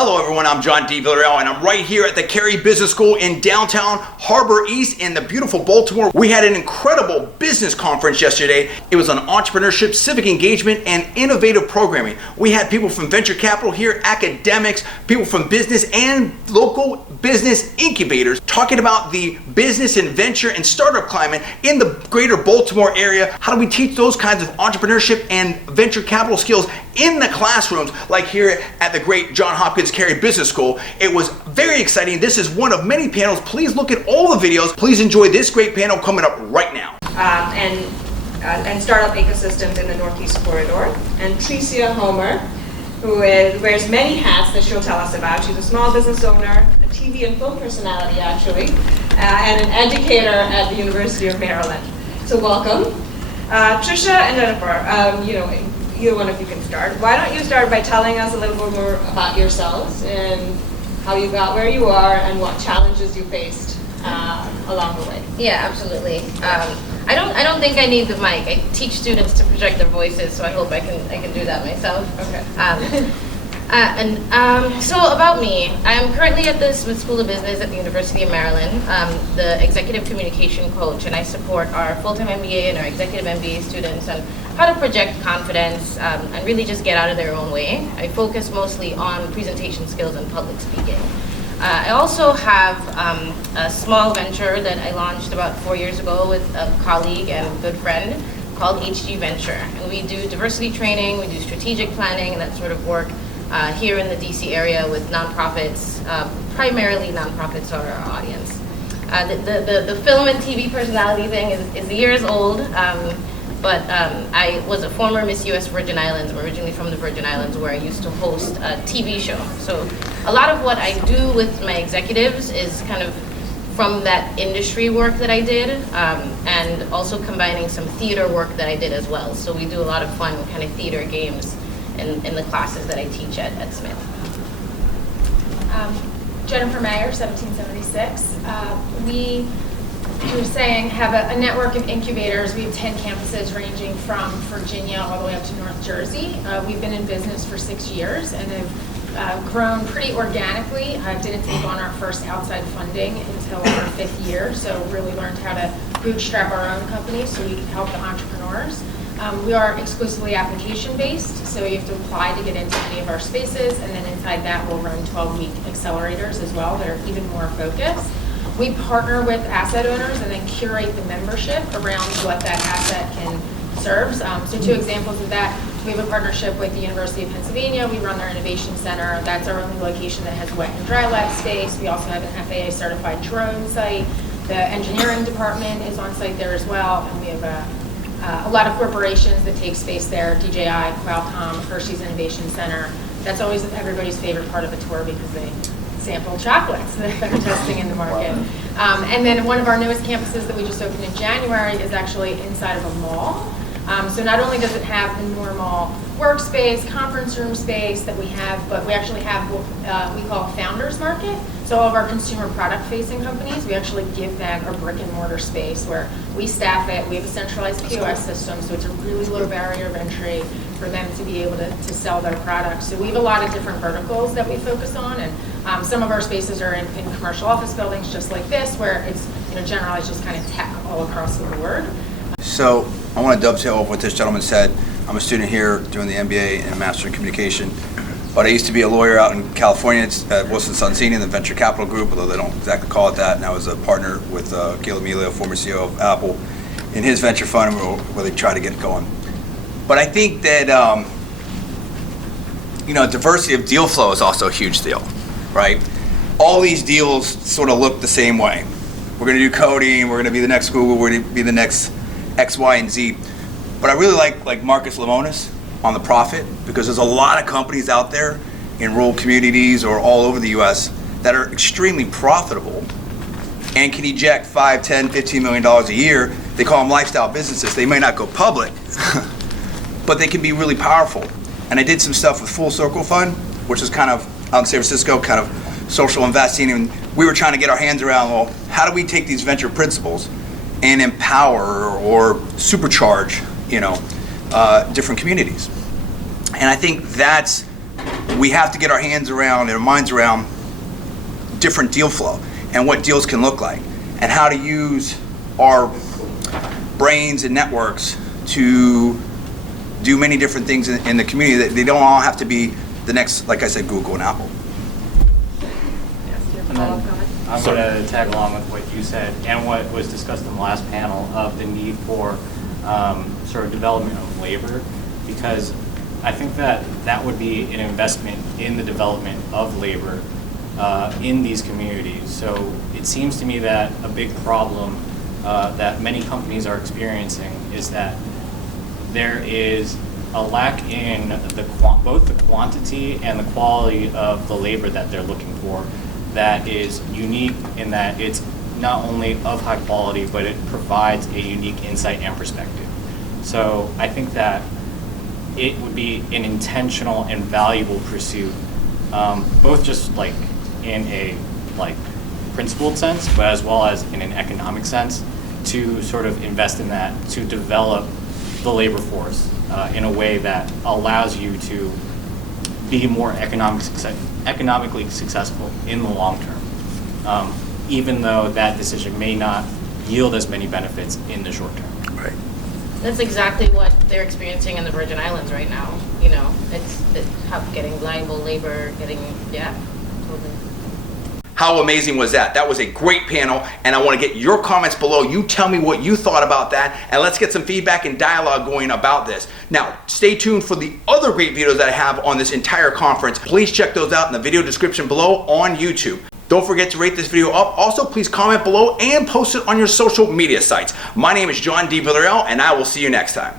Hello everyone, I'm John D. Villarreal and I'm right here at the Cary Business School in downtown Harbor East in the beautiful Baltimore. We had an incredible business conference yesterday. It was on entrepreneurship, civic engagement, and innovative programming. We had people from venture capital here, academics, people from business and local business incubators talking about the business and venture and startup climate in the greater Baltimore area. How do we teach those kinds of entrepreneurship and venture capital skills in the classrooms like here at the great John Hopkins Cary Business School? It was very exciting. This is one of many panels. Please look at all the videos. Please enjoy this great panel coming up right now. And startup ecosystems in the Northeast Corridor. And Tricia Homer, who wears many hats that she'll tell us about. She's a small business owner, a TV and film personality actually, and an educator at the University of Maryland. So welcome. Tricia and Jennifer, either one of you can start. Why don't you start by telling us a little bit more about yourselves and how you got where you are and what challenges you faced along the way. Yeah, absolutely. I don't think I need the mic. I teach students to project their voices, so I hope I can do that myself. Okay. So about me, I'm currently at the Smith School of Business at the University of Maryland, the executive communication coach, and I support our full-time MBA and our executive MBA students on how to project confidence and really just get out of their own way. I focus mostly on presentation skills and public speaking. I also have a small venture that I launched about 4 years ago with a colleague and good friend called HG Venture. And we do diversity training, we do strategic planning, and that sort of work here in the DC area with nonprofits. Primarily nonprofits are our audience. The film and TV personality thing is years old. But I was a former Miss US Virgin Islands. I'm originally from the Virgin Islands, where I used to host a TV show. So a lot of what I do with my executives is kind of from that industry work that I did, and also combining some theater work that I did as well. So we do a lot of fun kind of theater games in the classes that I teach at Smith. Jennifer Mayer, 1776. We were saying, have a network of incubators. We have 10 campuses ranging from Virginia all the way up to North Jersey. We've been in business for 6 years and have grown pretty organically. Didn't take on our first outside funding until our 5th year, so really learned how to bootstrap our own company so we can help the entrepreneurs. We are exclusively application-based, so you have to apply to get into any of our spaces, and then inside that we'll run 12-week accelerators as well that are even more focused. We partner with asset owners and then curate the membership around what that asset can serve. So 2 examples of that, we have a partnership with the University of Pennsylvania. We run their innovation center. That's our only location that has wet and dry lab space. We also have an FAA certified drone site. The engineering department is on site there as well. And we have a lot of corporations that take space there, DJI, Qualcomm, Hershey's Innovation Center. That's always everybody's favorite part of the tour because they sample chocolates that they're testing in the market. And then one of our newest campuses that we just opened in January is actually inside of a mall. So not only does it have the normal workspace, conference room space that we have, but we actually have what we call a founders market. So all of our consumer product facing companies, we actually give them a brick and mortar space where we staff it. We have a centralized POS system, so it's a really low barrier of entry for them to be able to sell their products. So we have a lot of different verticals that we focus on, and some of our spaces are in commercial office buildings just like this, where it's generalized just kind of tech all across the board. So I want to dovetail off what this gentleman said. I'm a student here doing the MBA and a Master in Communication, but I used to be a lawyer out in California at Wilson Sonsini in the Venture Capital Group, although they don't exactly call it that, and I was a partner with Gil Amelio, former CEO of Apple, in his venture fund where they try to get it going. But I think that diversity of deal flow is also a huge deal, right? All these deals sort of look the same way. We're going to do coding, we're going to be the next Google, we're going to be the next X, Y, and Z. But I really like Marcus Lemonis on the profit, because there's a lot of companies out there in rural communities or all over the US that are extremely profitable and can eject $5, $10, $15 million a year. They call them lifestyle businesses. They may not go public, but they can be really powerful. And I did some stuff with Full Circle Fund, which is kind of out in San Francisco, kind of social investing, and we were trying to get our hands around, well, how do we take these venture principles and empower or supercharge, different communities? And I think that's we have to get our hands around and our minds around different deal flow and what deals can look like and how to use our brains and networks to do many different things in the community. That they don't all have to be the next, like I said, Google and Apple. And then I'm going to tag along with what you said and what was discussed in the last panel of the need for sort of development of labor, because I think that that would be an investment in the development of labor in these communities. So it seems to me that a big problem that many companies are experiencing is that there is a lack in both the quantity and the quality of the labor that they're looking for that is unique in that it's not only of high quality, but it provides a unique insight and perspective. So I think that it would be an intentional and valuable pursuit, both just like in a principled sense, but as well as in an economic sense, to sort of invest in that, to develop the labor force in a way that allows you to be more economically successful in the long term, even though that decision may not yield as many benefits in the short term. Right. That's exactly what they're experiencing in the Virgin Islands right now. You know, it's getting reliable labor, totally. How amazing was that? That was a great panel, and I want to get your comments below. You tell me what you thought about that, and let's get some feedback and dialogue going about this. Now, stay tuned for the other great videos that I have on this entire conference. Please check those out in the video description below on YouTube. Don't forget to rate this video up. Also, please comment below and post it on your social media sites. My name is John D. Villarreal, and I will see you next time.